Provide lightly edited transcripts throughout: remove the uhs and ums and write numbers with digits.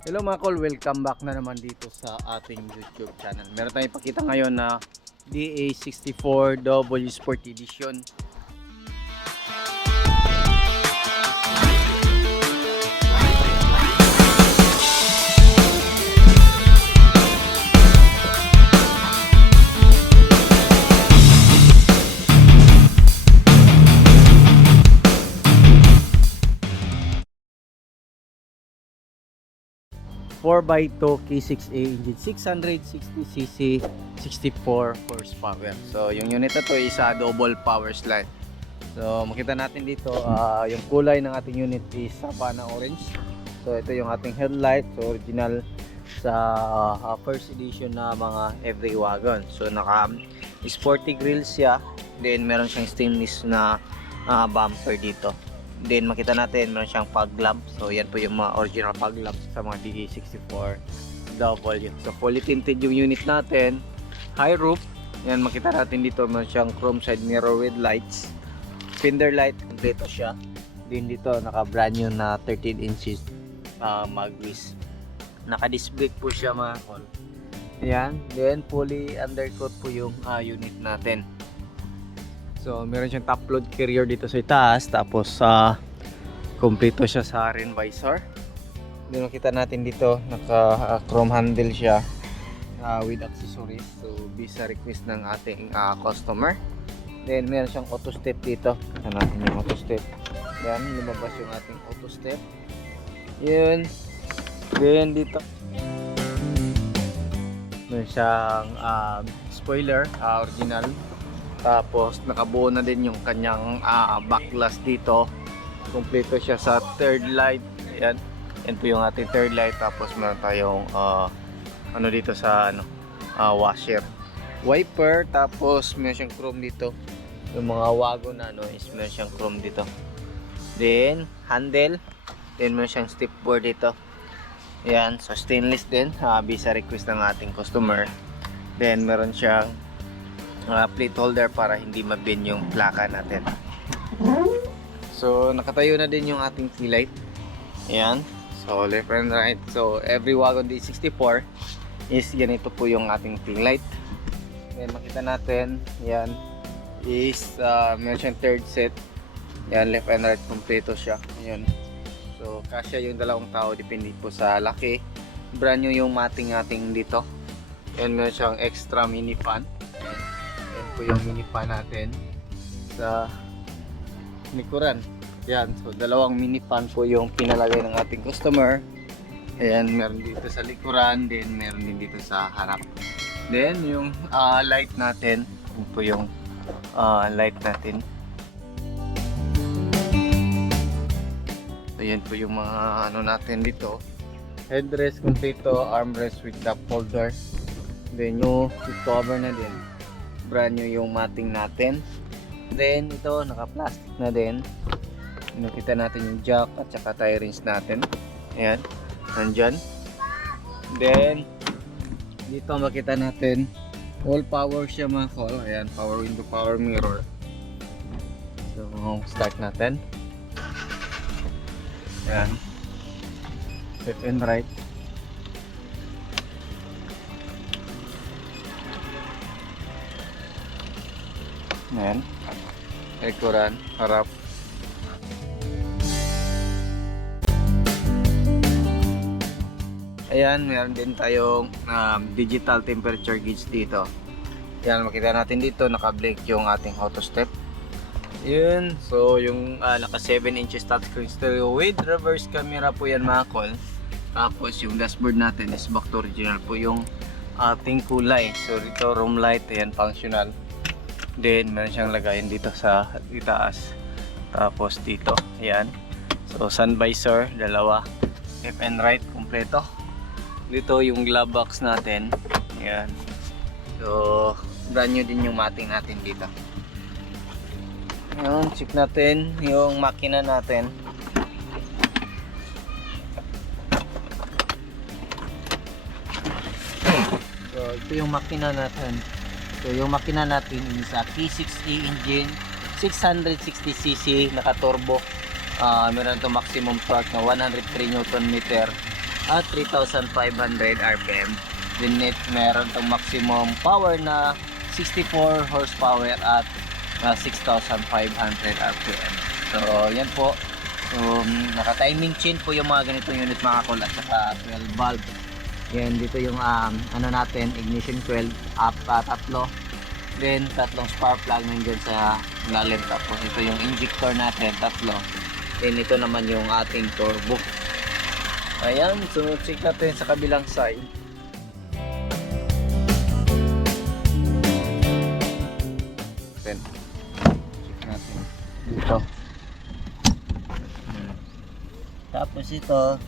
Hello mga kol, welcome back na naman dito sa ating YouTube channel. Meron tayong ipakita ngayon na DA64W Sport Edition. 4x2 K6A engine, 660cc, 64 horsepower. So yung unit na to is double power slide. So makita natin dito yung kulay ng ating unit is Savannah orange. So ito yung ating headlight, so original sa first edition na mga every wagon. So naka sporty grills siya, then meron siyang stainless na bumper dito. Then makita natin meron siyang fog lamp. So yan po yung mga original fog lamps sa mga DA64W. So fully tinted yung unit natin. High roof. Yan makita natin dito meron siyang chrome side mirror with lights. Fender light, kompleto siya. Then dito naka brand new na 13 inches magwis. Naka disc brake po siya mga kol. Yan. Then fully undercoat po yung unit natin. So meron siyang top load carrier dito sa itaas, tapos kompleto siya sa rin visor. Then makita natin dito naka chrome handle siya with accessories. So bisa request ng ating customer. Then meron siyang auto step dito. Ito natin yung auto step. Yan, lumabas yung ating auto step. Yun. Then dito meron siyang spoiler original. Tapos nakabuo na din yung kanyang backlash dito. Kompleto siya sa third light. Ayan. Yan po yung ating third light. Tapos meron tayong ano dito sa washer. Wiper. Tapos meron siyang chrome dito. Yung mga wagon na is meron siyang chrome dito. Then handle. Then meron siyang step board dito. Ayan. So stainless din. Bisa request ng ating customer. Then meron siyang plate holder para hindi mabin yung plaka natin. So nakatayo na din yung ating tail light. Ayan. So left and right. So every wagon D64 is ganito po yung ating tail light. Then makita natin, yan is meron siyang third set. Yan, left and right kompleto siya. Ayan. So kasya yung dalawang tao, depende po sa laki. Brand new yung mating ating dito. Yan, meron siyang extra mini fan. Yan po yung mini fan natin sa likuran. Yan, so dalawang mini fan po yung pinalagay ng ating customer. Ayan, meron dito sa likuran, then meron din dito sa harap. Then yung light natin, yun po yung light natin. So yan po yung mga natin dito. Headrest kompleto, armrest with cup holder. Then yung seat cover na din, brand new yung mating natin. Then ito naka-plastic na din. Nakita natin yung jack at saka tie rings natin. Ayan, nandyan. Then dito makita natin all power siya mga kol. Ayan, power window, power mirror. So start natin. Ayan, left and right. Ayan, likuran, harap. Ayan, meron din tayong digital temperature gauge dito. Ayan, makita natin dito naka-blink yung ating auto step. Yun, so yung naka 7 inches touchscreen stereo with reverse camera po yan mga kol. Tapos yung dashboard natin is back to original po yung ating kulay. So dito room light, ayan, functional. Then meron siyang lagayan dito sa itaas. Tapos dito, ayan. So sun visor, dalawa. Left and right, kompleto. Dito yung glove box natin. Ayan. So brand new din yung mating natin dito. Ayan, check natin yung makina natin. So ito yung makina natin. So yung makina natin is a K6A engine, 660cc, naka turbo. Meron itong maximum torque na 103 Nm. at 3,500 RPM. Then meron tong maximum power na 64 horsepower at 6,500 RPM. So yan po. So naka-timing chain po yung mga ganitong unit mga kol, at saka 12 valve. Yan dito yung ano natin, ignition coil up tatlo. Then tatlong spark plug nandiyan sa lalim. Tapos ito yung injector natin, tatlo. Then ito naman yung ating turbo. Ayan, so check natin sa kabilang side. Then check natin dito. Tapos ito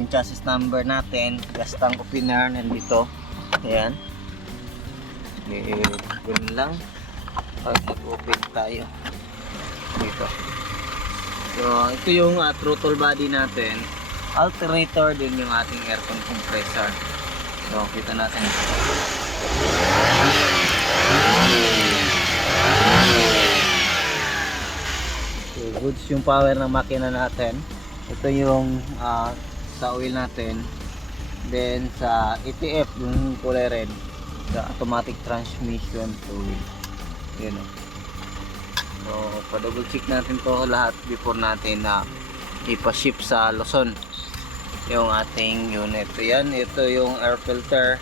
yung chassis number natin, gas tank opener nandito. Ayan. Ganun lang. Pag mag-open tayo dito. So ito yung throttle body natin, alternator, din yung ating aircon compressor. So kita natin. So goods yung power ng makina natin. Ito yung sa oil natin. Then sa ETF yung kulay red, sa automatic transmission fluid. Yan o. So pa-double check natin to lahat before natin na ipa-ship sa Luzon yung ating unit. Yan, ito yung air filter.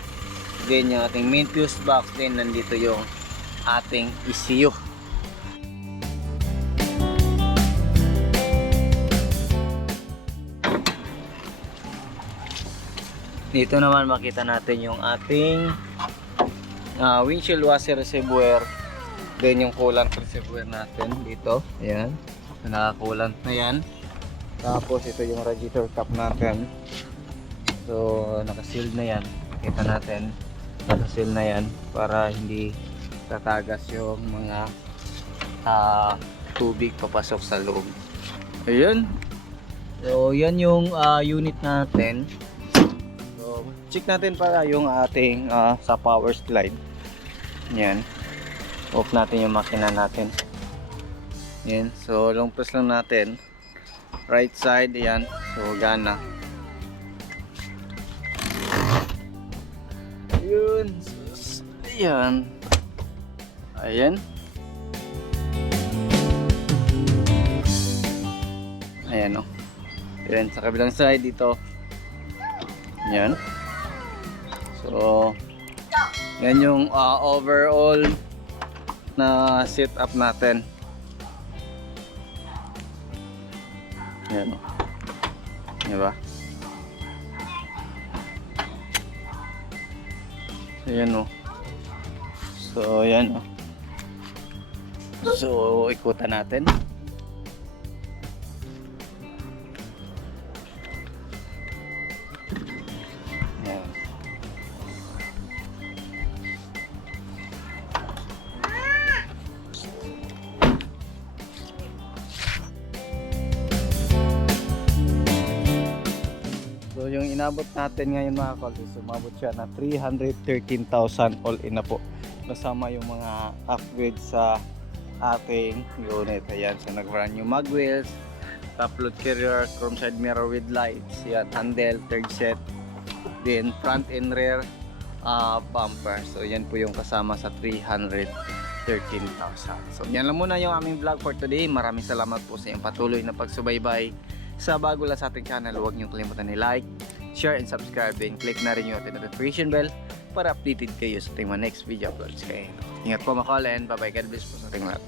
Then yung ating main fuse box. Then nandito yung ating ECU. Dito naman makita natin yung ating windshield washer reservoir. Then yung coolant reservoir natin dito. Ayan. Naka-coolant na yan. Tapos ito yung radiator cap natin. So naka-sealed na yan. Kita natin. Naka-seal na yan para hindi tatagas yung mga tubig papasok sa loob. Ayan. So yan yung unit natin. Check natin para yung ating sa power slide. Yan. Off natin yung makina natin. Yan. So long press lang natin. Right side. Yan. So gana. Yun. Ayan. Ayan. Ayan o. Yan. Sa kabilang side dito. Yan. So, yan yung overall na setup natin. Yan o. Diba? So, yan o. So, yan o. So, ikutan natin. Yan. So yung inabot natin ngayon mga kol, sumabot siya na 313,000 all in na po. Kasama yung mga upgrade sa ating unit. Ayan, so nag-brand new mag wheels, top load carrier, chrome side mirror with lights, yan, handle, third set, then front and rear bumper. So yan po yung kasama sa 313,000. So yan lang muna yung aming vlog for today. Maraming salamat po sa iyong patuloy na pagsubaybay. Sa bago lang sa ating channel, huwag niyong kalimutan i-like, share, and subscribe. Then click na rin yung notification bell para updated kayo sa ating mga next video uploads. Kaya ingat po mga kol, and bye bye. God bless po sa ating lahat.